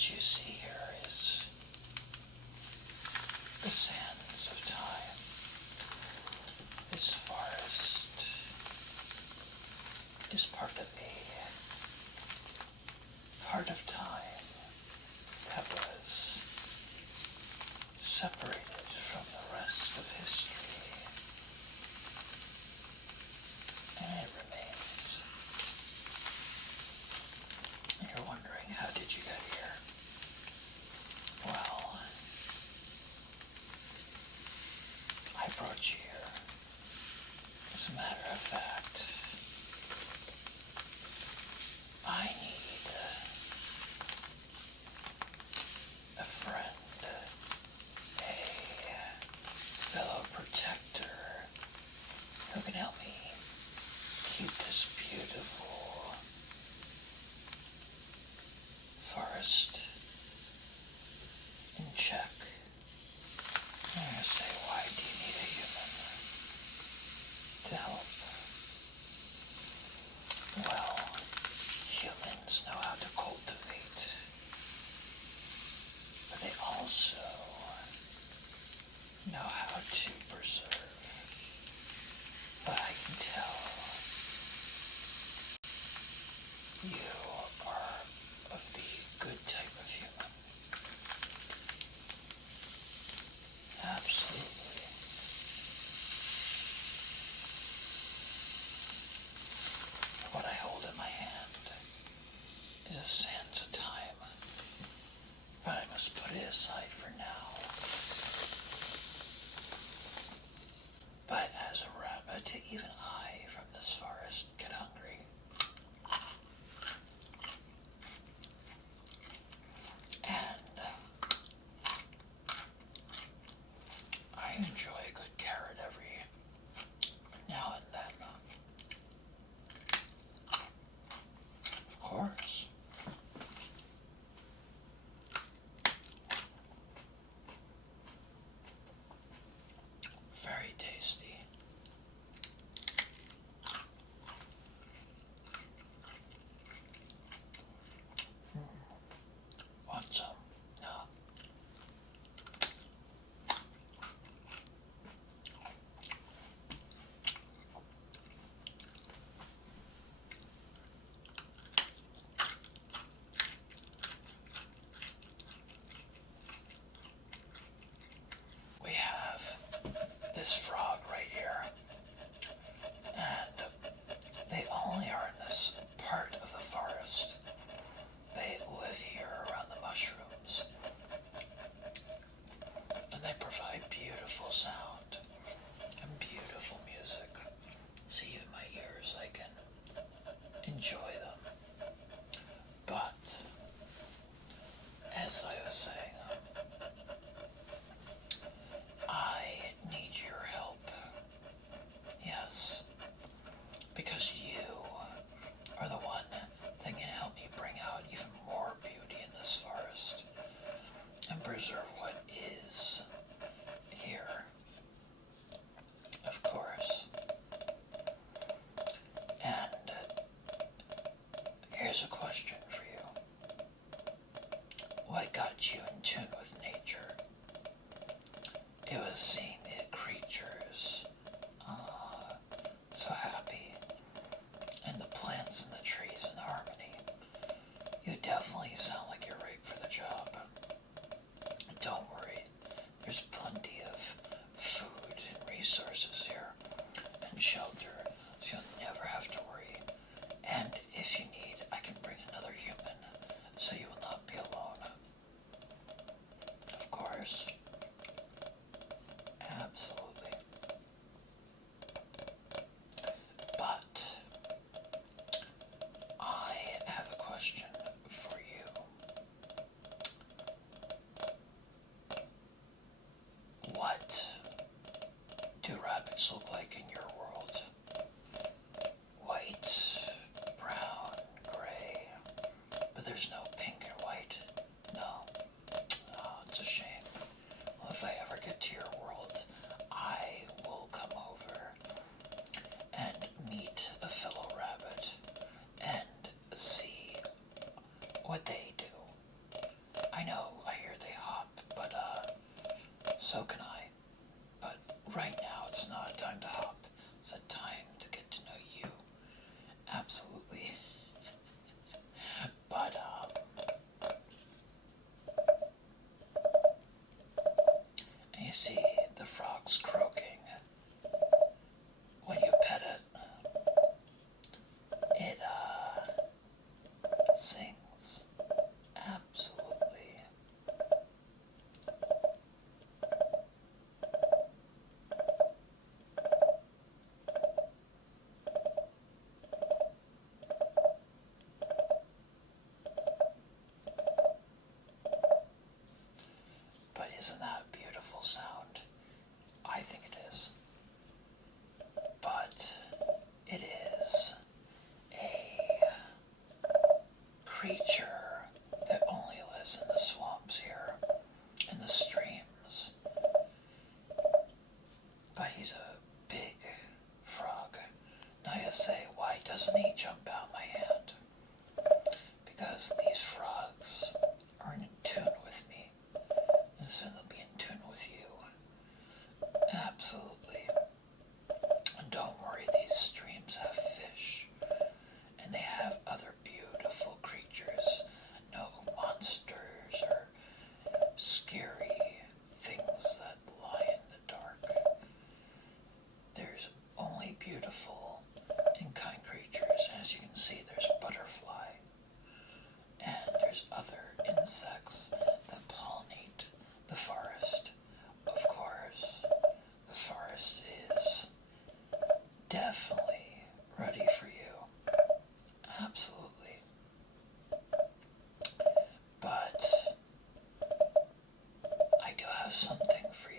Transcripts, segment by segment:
What you see here is the sands of time. This forest is part of time that was separated from the rest of history, and it remains. You're wondering, how did you get here? Well, I brought you here. As a matter of fact, I need a friend, a fellow protector who can help me keep this beautiful forest in check. I'm going to say, why do you need a human to help? Well, humans know how to cultivate, but they also know how to preserve. But I can tell you are of the good type of human. Absolutely. What I hold in my hand is a sands of time, but I must put it aside for now. But as a rabbit, even I from this forest get hungry. And I enjoy a good carrot every now and then. Of course. Very tasty. Want some? No. We have this frog right here, and they only are in this part of the forest. They live here around the mushrooms, and they provide beautiful sound and beautiful music. See, in my ears, I can enjoy them. But, as I was saying, I need your help. Yes, because you are the one that can help me bring out even more beauty in this forest and preserve what is here. Of course. And here's a question for you. What got you in tune with nature? It was seeing the creatures so happy, and the plants and the trees in harmony. You definitely sound like you're right for the job. Don't worry, there's plenty of food and resources here, and shelter, so you'll never have to worry. And if you need, I can bring another human, so you will not be alone. Of course. so can I. But right now it's not a time to hop. It's a time to get to know you. Absolutely. But, and you see the frogs croaking. When you pet it, it sings. Absolutely. But isn't that a beautiful sound? I think it is. But it is a creature that only lives in the swamps here, in the streams. But he's a big frog. Now you say, why doesn't he jump out my hand? Because these frogs are in tune with me, and soon they'll be in tune with you. Absolutely. And don't worry, these streams have fish, and they have other beautiful creatures. No monsters or scary things that lie in the dark. There's only beautiful and kind creatures. As you can see, there's a butterfly, and there's other insects that pollinate the forest. Of course, the forest is definitely ready for you. Absolutely. But I do have something for you.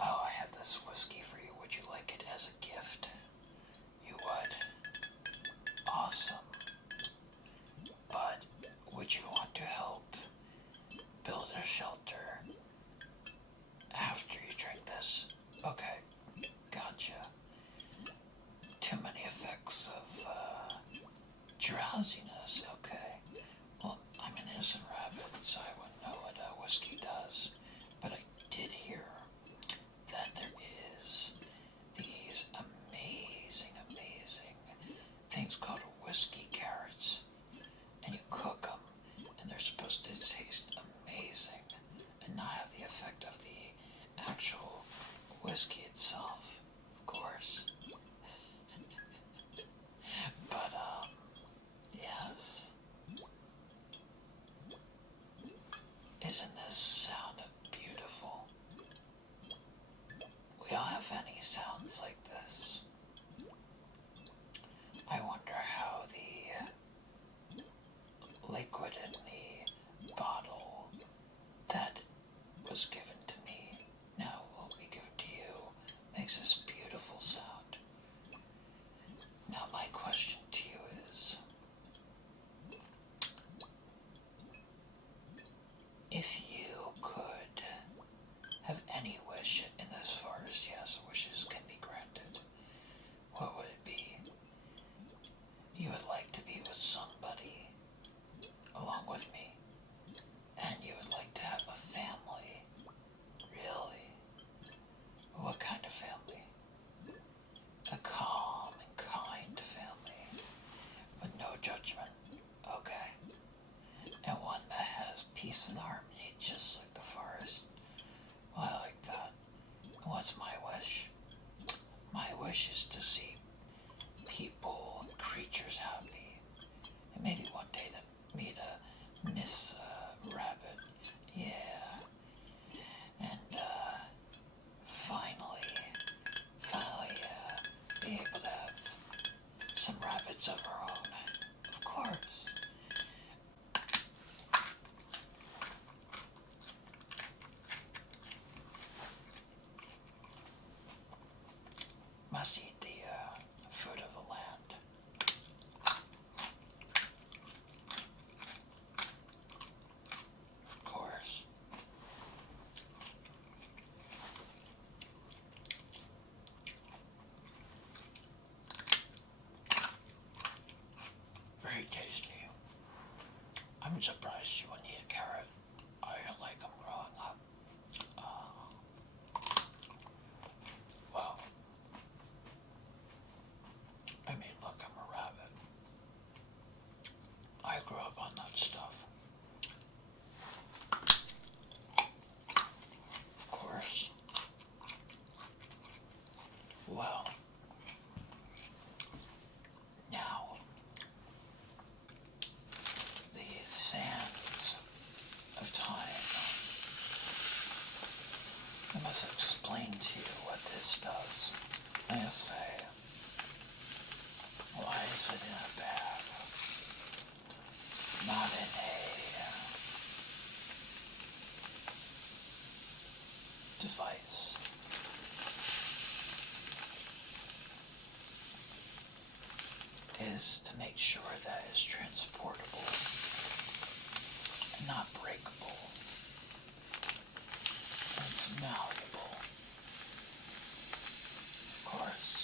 Oh, I have this whiskey for you. Would you like it as a gift? You would? Awesome. But would you want to help build a shelter after you drink this? Okay, gotcha. Too many effects of drowsiness. Okay. Well, I'm an innocent rabbit, so I wouldn't know what whiskey does. But I did hear that there is these amazing things called whiskey carrots, and you cook them, and they're supposed to taste amazing and not have the effect of the actual whiskey itself, of course. But, yes. Isn't this sound beautiful? We all have any sounds like this. I wonder how the liquid in the bottle that was given to me, now will be given to you, makes this beautiful sound. Now my question to you is, if you could have any wish in this forest, yes, wishes can be granted, what would it be? You would like to be with somebody along with me, and you would like to have a family I'm surprised you wouldn't eat a carrot. I didn't like them growing up. Well, I mean, look, I'm a rabbit. I grew up on that stuff. Of course. Well, now, the sands of time. I must explain to you what this does. I say, why is it in a bag? Not in a device. Is to make sure that it's transportable and not breakable. And it's malleable. Of course.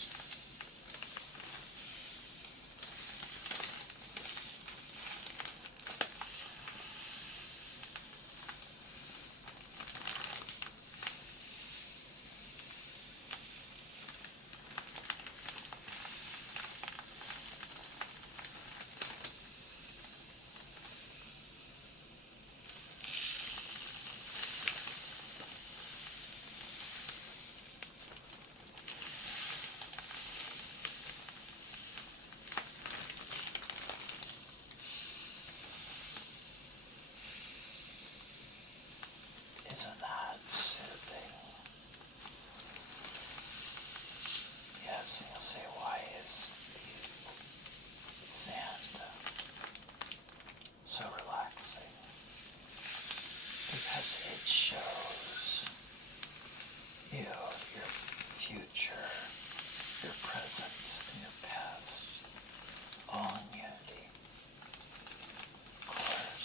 Isn't that soothing? Yes, and you'll say, why is sand so relaxing? Because it shows you your future, your present, and your past, all in unity. Of course.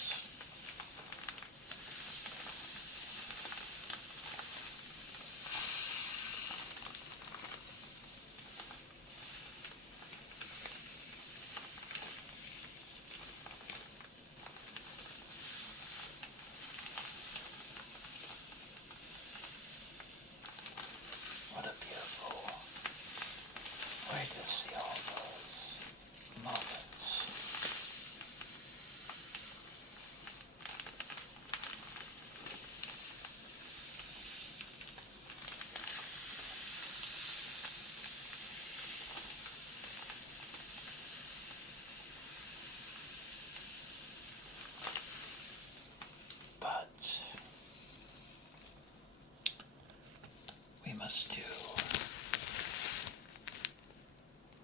What a beautiful way to see all those moments. But we must do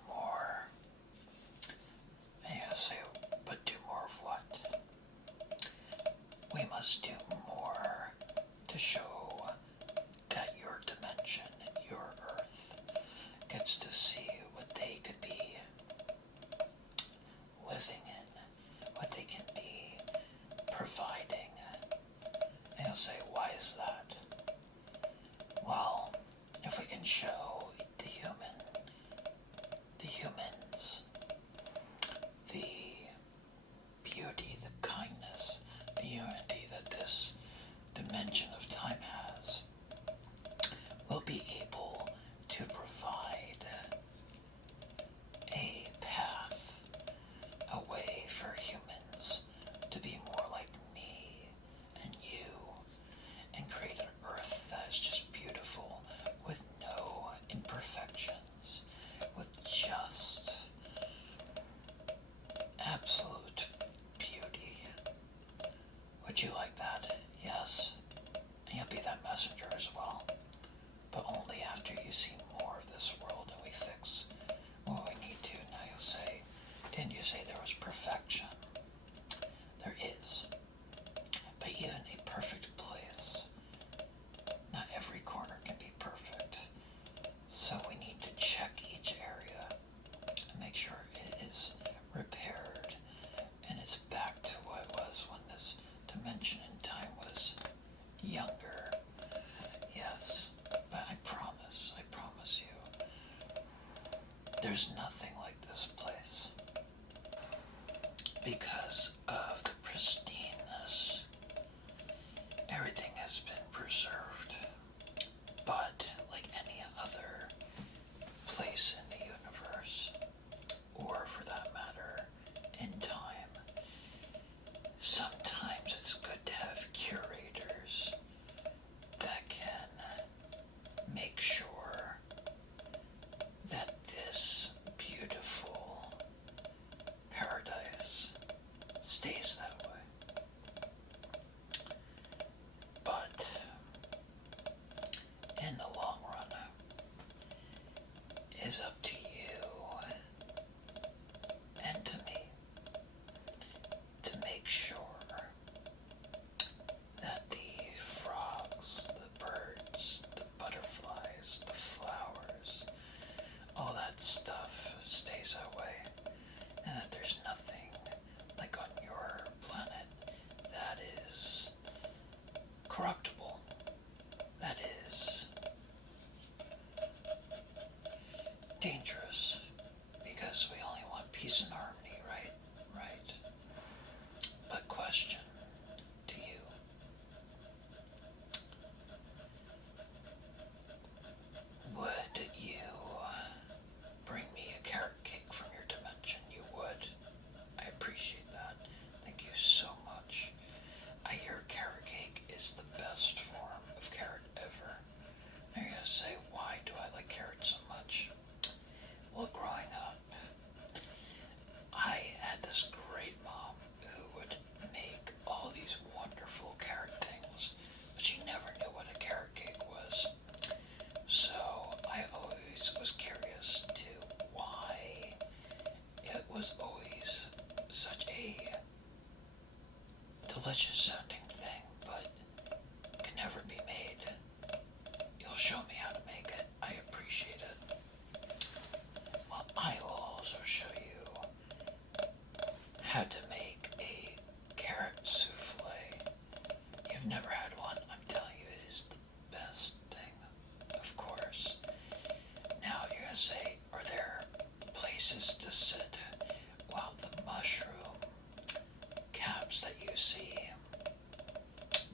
more. And you say, but do more of what? We must do more to show that your dimension, your Earth, gets to see what they could be living in, what they can be providing. And you'll say, why is that? Well, if we can show the humans, the beauty, the kindness, the unity that this dimension of time has, we'll be able to provide a path, a way for humans to be more like me and you, and create an Earth that is just beautiful, with no imperfections, with just absolute beauty. Would you like that? Yes. And you'll be that messenger as well. But only after you see more of this world and we fix what we need to. Now you'll say, didn't you say there was perfection? There is. But even a perfect place, not every corner can be perfect. So we need to check each area and make sure it is repaired and it's back to what it was when this dimension in time was younger. Yes, but I promise corruptible. That is dangerous, because we only want peace and harmony, right? Right. But question to you. Would you bring me a carrot cake from your dimension? You would. I appreciate that. Thank you so much. I hear carrot cake is the best form of carrot ever. Now you're gonna say, why do I like carrots so much? Well, growing up, I had this great mom who would make all these wonderful carrot things, but she never knew what a carrot cake was. So I always was curious to why it was always such a delicious sounding thing, but can never be made. You'll show me how to make it. I appreciate it. Well, I will also show you how to make a carrot souffle. You've never had one. I'm telling you, it is the best thing, of course. Now you're gonna say, are there places to sit? Well, the mushroom caps that you see,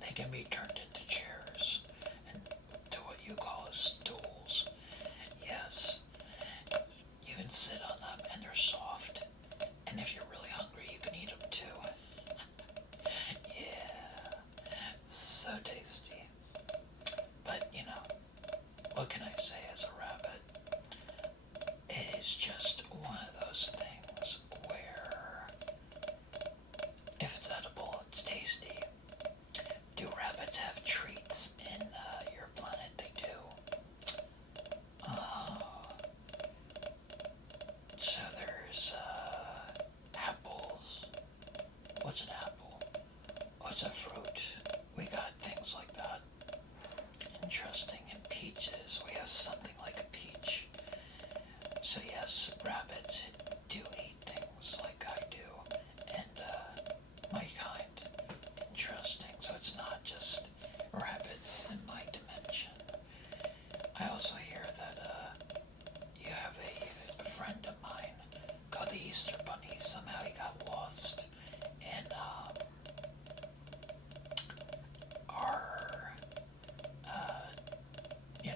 they can be turned into chairs and to what you call as stools. Yes, you can sit on them and they're soft. And if you're really hungry, you can eat them too. Yeah, so tasty. But you know, what can I say as a rabbit? It is just one of those things where if it's edible, it's tasty. Do rabbits have treats in your planet? They do. So there's apples. What's an apple? What's a fruit? We got things like that. Interesting. And peaches, we have something like a peach. So yes, rabbits do eat things like I do, and my kind. Interesting. So it's not just rabbits in my dimension. I also hear that you have a friend of mine called the Easter Bunny. Somehow he got lost in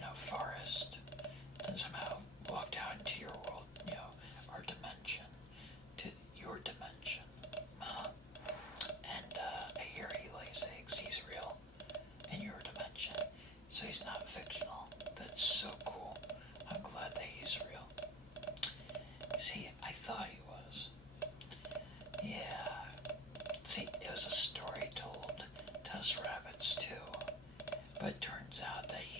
our forest, and somehow walked out into your world, our dimension, to your dimension. And I hear he lays eggs. He's real in your dimension, so he's not fictional. That's so cool. I'm glad that he's real. See, I thought he was. Yeah. See, it was a story told to us rabbits too, but it turns out that he